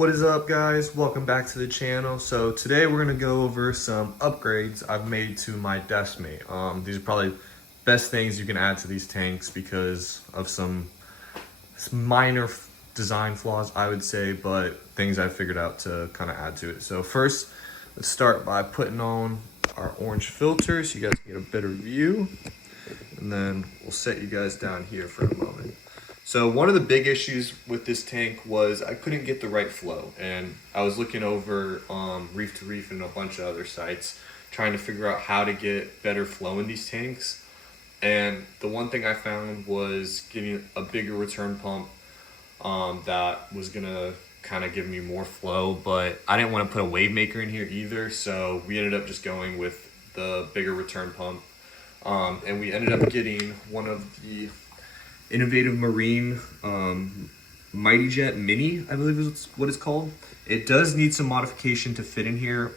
What is up, guys? Welcome back to the channel. So today we're gonna go over some upgrades I've made to my Deskmate. These are probably best things you can add to these tanks because of some minor design flaws, I would say, but things I figured out to kind of add to it. So first, let's start by putting on our orange filter so you guys can get a better view, and then we'll set you guys down here for a moment. So one of the big issues with this tank was I couldn't get the right flow, and I was looking over Reef to Reef and a bunch of other sites trying to figure out how to get better flow in these tanks. And the one thing I found was getting a bigger return pump that was gonna kind of give me more flow, but I didn't want to put a wave maker in here either, so we ended up just going with the bigger return pump. And we ended up getting one of the Innovative Marine Mighty Jet Mini, I believe is what it's called. It does need some modification to fit in here.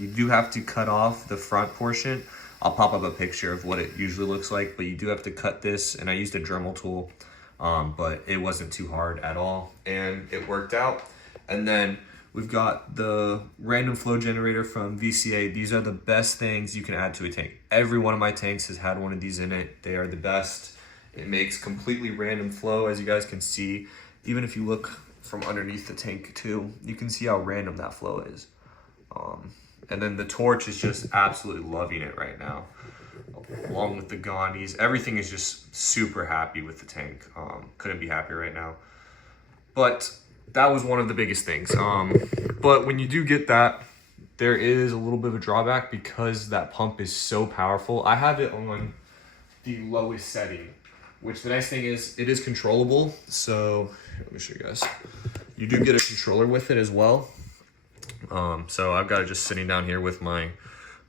You do have to cut off the front portion. I'll pop up a picture of what it usually looks like, but you do have to cut this, and I used a Dremel tool, but it wasn't too hard at all, and it worked out. And then we've got the random flow generator from VCA. These are the best things you can add to a tank. Every one of my tanks has had one of these in it. They are the best. It makes completely random flow, as you guys can see. Even if you look from underneath the tank too, you can see how random that flow is. And then the torch is just absolutely loving it right now, along with the Gondies. Everything is just super happy with the tank. Couldn't be happier right now. But that was one of the biggest things. But when you do get that, there is a little bit of a drawback because that pump is so powerful. I have it on the lowest setting, which the nice thing is it is controllable. So let me show you guys. You do get a controller with it as well. So I've got it just sitting down here with my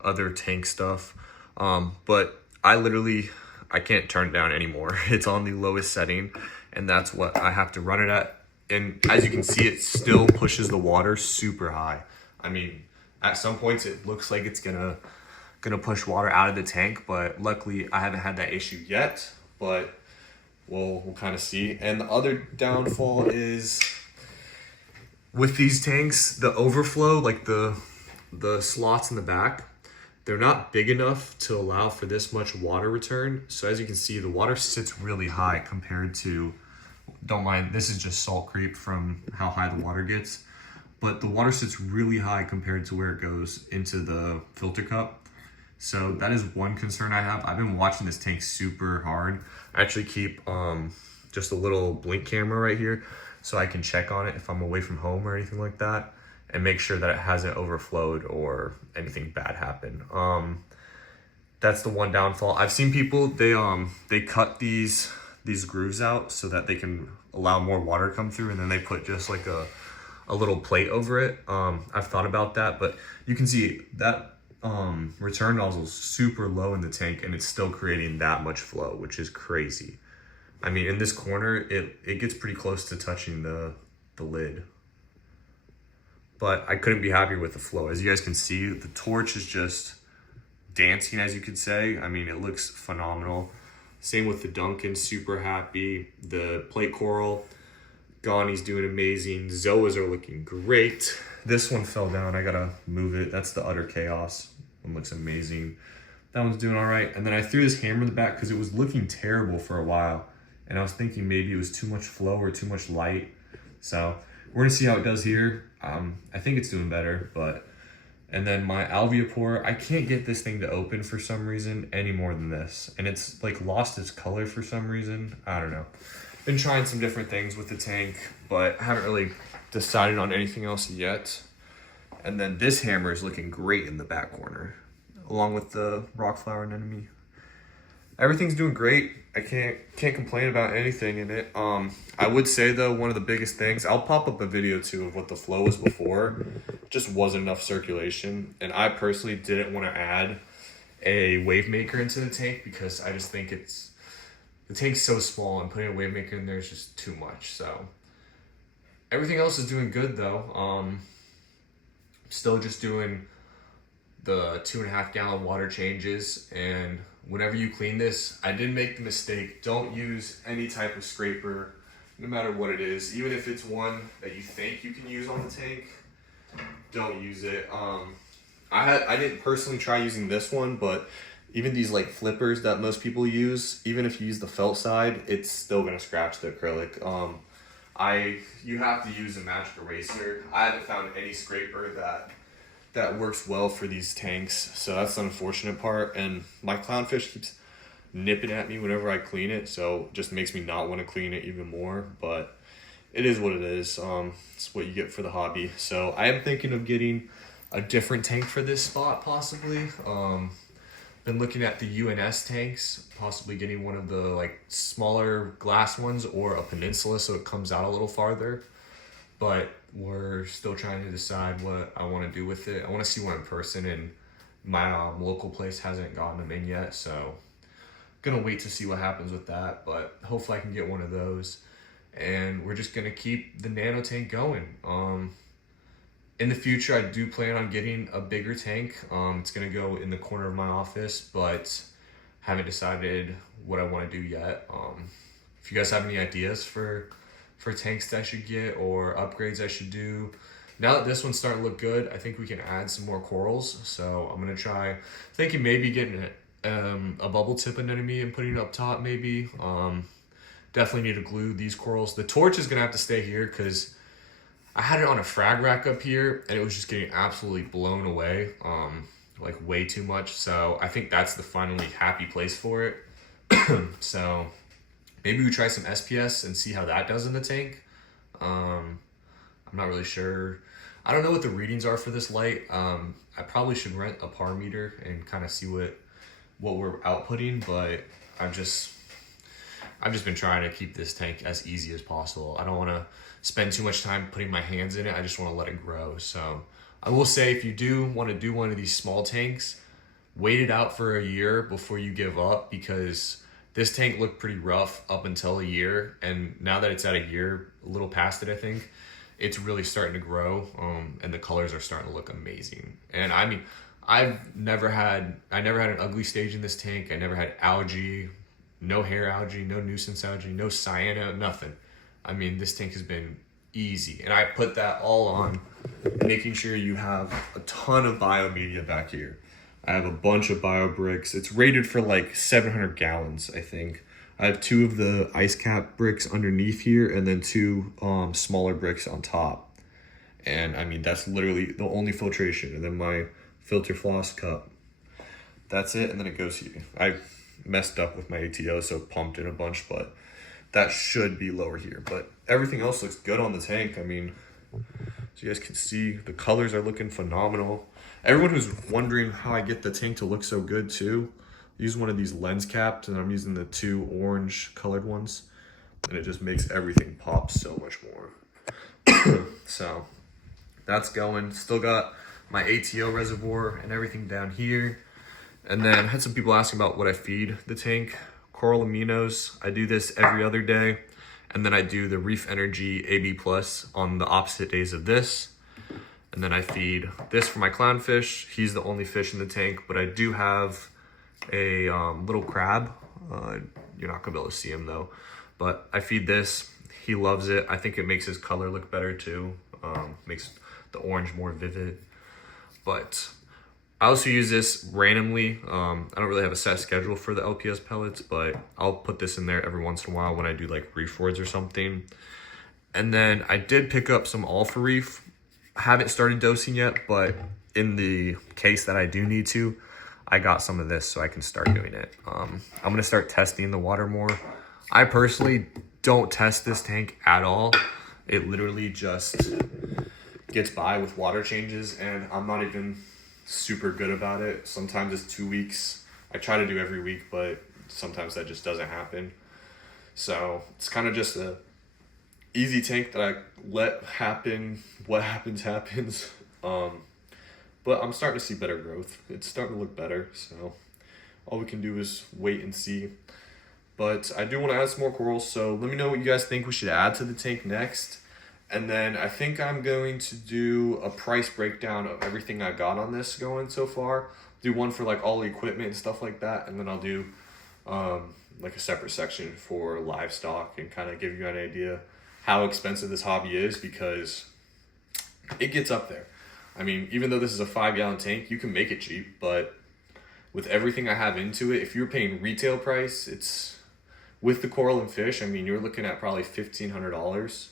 other tank stuff. But I can't turn it down anymore. It's on the lowest setting, and that's what I have to run it at. And as you can see, it still pushes the water super high. I mean, at some points it looks like it's gonna push water out of the tank, but luckily I haven't had that issue yet, but we'll kind of see. And the other downfall is with these tanks, the overflow, like the slots in the back, they're not big enough to allow for this much water return. So as you can see, the water sits really high compared to, don't mind, this is just salt creep from how high the water gets, but the water sits really high compared to where it goes into the filter cup. So that is one concern I have. I've been watching this tank super hard. I actually keep just a little blink camera right here so I can check on it if I'm away from home or anything like that, and make sure that it hasn't overflowed or anything bad happened. That's the one downfall. I've seen people, they cut these grooves out so that they can allow more water to come through, and then they put just like a little plate over it. I've thought about that, but you can see that return nozzle is super low in the tank, and it's still creating that much flow, which is crazy. I mean, in this corner, it gets pretty close to touching the lid. But I couldn't be happier with the flow. As you guys can see, the torch is just dancing, as you could say. I mean, it looks phenomenal. Same with the Duncan, super happy. The plate coral, Ghani's doing amazing. Zoas are looking great. This one fell down, I gotta move it. That's the Utter Chaos. One looks amazing. That one's doing all right. And then I threw this hammer in the back because it was looking terrible for a while. And I was thinking maybe it was too much flow or too much light. So we're gonna see how it does here. I think it's doing better, and then my alveopore, I can't get this thing to open for some reason any more than this. And it's like lost its color for some reason. I don't know. Been trying some different things with the tank, but I haven't really decided on anything else yet. And then this hammer is looking great in the back corner, along with the rock flower anemone. Everything's doing great. I can't complain about anything in it. I would say though, one of the biggest things, I'll pop up a video too of what the flow was before. Just wasn't enough circulation, and I personally didn't want to add a wave maker into the tank because I just think the tank's so small, and putting a wave maker in there is just too much. So everything else is doing good though. Still just doing the 2.5 gallon water changes, and whenever you clean this, I did make the mistake, don't use any type of scraper no matter what it is, even if it's one that you think you can use on the tank, don't use it. I didn't personally try using this one, but even these like flippers that most people use, even if you use the felt side, it's still gonna scratch the acrylic. You have to use a magic eraser. I haven't found any scraper that works well for these tanks, so that's the unfortunate part. And my clownfish keeps nipping at me whenever I clean it, so it just makes me not want to clean it even more. But it is what it is. It's what you get for the hobby. So I am thinking of getting a different tank for this spot, possibly. Been looking at the UNS tanks, possibly getting one of the like smaller glass ones or a peninsula so it comes out a little farther. But we're still trying to decide what I want to do with it. I want to see one in person, and my local place hasn't gotten them in yet, so gonna wait to see what happens with that. But hopefully I can get one of those, and we're just gonna keep the Nano tank going. In the future, I do plan on getting a bigger tank. It's gonna go in the corner of my office, but haven't decided what I want to do yet. If you guys have any ideas for tanks that I should get or upgrades I should do, now that this one's starting to look good, I think we can add some more corals. So I'm gonna try thinking maybe getting a bubble tip anemone and putting it up top maybe. Definitely need to glue these corals. The torch is gonna have to stay here because I had it on a frag rack up here and it was just getting absolutely blown away, like way too much. So I think that's the finally happy place for it. So maybe we try some SPS and see how that does in the tank. I'm not really sure. I don't know what the readings are for this light. I probably should rent a par meter and kind of see what we're outputting, but I've just been trying to keep this tank as easy as possible. I don't want to spend too much time putting my hands in it. I just want to let it grow. So I will say, if you do want to do one of these small tanks, wait it out for a year before you give up, because this tank looked pretty rough up until a year. And now that it's at a year, a little past it, I think, it's really starting to grow. And the colors are starting to look amazing. And I mean, I never had an ugly stage in this tank. I never had algae, no hair algae, no nuisance algae, no cyano, nothing. I mean, this tank has been easy. And I put that all on making sure you have a ton of biomedia back here. I have a bunch of bio bricks. It's rated for like 700 gallons, I think. I have 2 of the ice cap bricks underneath here and then 2 smaller bricks on top. And I mean, that's literally the only filtration. And then my filter floss cup. That's it, and then it goes here. I messed up with my ATO, so it pumped in a bunch, but that should be lower here. But everything else looks good on the tank. I mean, so you guys can see, the colors are looking phenomenal. Everyone who's wondering how I get the tank to look so good too, I use one of these lens caps, and I'm using the 2 orange colored ones, and it just makes everything pop so much more. So that's going. Still got my ATO reservoir and everything down here. And then I had some people asking about what I feed the tank. Coral aminos. I do this every other day. And then I do the Reef Energy AB Plus on the opposite days of this. And then I feed this for my clownfish. He's the only fish in the tank, but I do have a little crab. You're not gonna be able to see him though. But I feed this. He loves it. I think it makes his color look better too. Makes the orange more vivid. But I also use this randomly. I don't really have a set schedule for the LPS pellets, but I'll put this in there every once in a while when I do like reef roids or something. And then I did pick up some Alpha Reef. I haven't started dosing yet, but in the case that I do need to, I got some of this so I can start doing it. I'm gonna start testing the water more. I personally don't test this tank at all. It literally just gets by with water changes, and I'm not even super good about it. Sometimes it's 2 weeks. I try to do every week, but sometimes that just doesn't happen. So it's kind of just a easy tank that I let happen. What happens, happens. But I'm starting to see better growth. It's starting to look better. So all we can do is wait and see. But I do want to add some more corals. So let me know what you guys think we should add to the tank next. And then I think I'm going to do a price breakdown of everything I got on this going so far. Do one for like all the equipment and stuff like that. And then I'll do like a separate section for livestock and kind of give you an idea how expensive this hobby is, because it gets up there. I mean, even though this is a 5-gallon tank, you can make it cheap, but with everything I have into it, if you're paying retail price, it's with the coral and fish, I mean, you're looking at probably $1,500,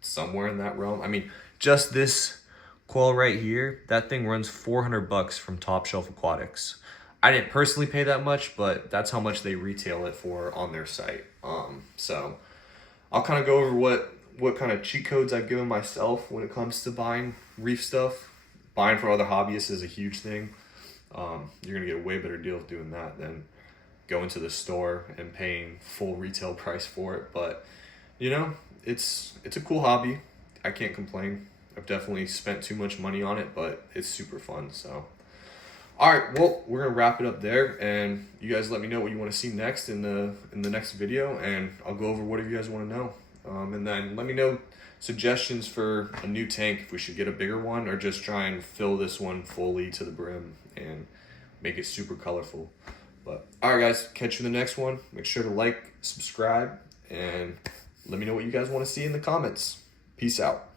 somewhere in that realm. I mean, just this coil right here, that thing runs $400 from Top Shelf Aquatics. I didn't personally pay that much, but that's how much they retail it for on their site. So I'll kind of go over what kind of cheat codes I've given myself when it comes to buying reef stuff. Buying for other hobbyists is a huge thing. You're gonna get a way better deal doing that than going to the store and paying full retail price for it. But you know, it's a cool hobby. I can't complain. I've definitely spent too much money on it, but it's super fun. So all right, well, we're gonna wrap it up there, and you guys let me know what you want to see next in the next video, and I'll go over whatever you guys want to know. And then let me know suggestions for a new tank, if we should get a bigger one or just try and fill this one fully to the brim and make it super colorful. But all right, guys, catch you in the next one. Make sure to like, subscribe, and let me know what you guys want to see in the comments. Peace out.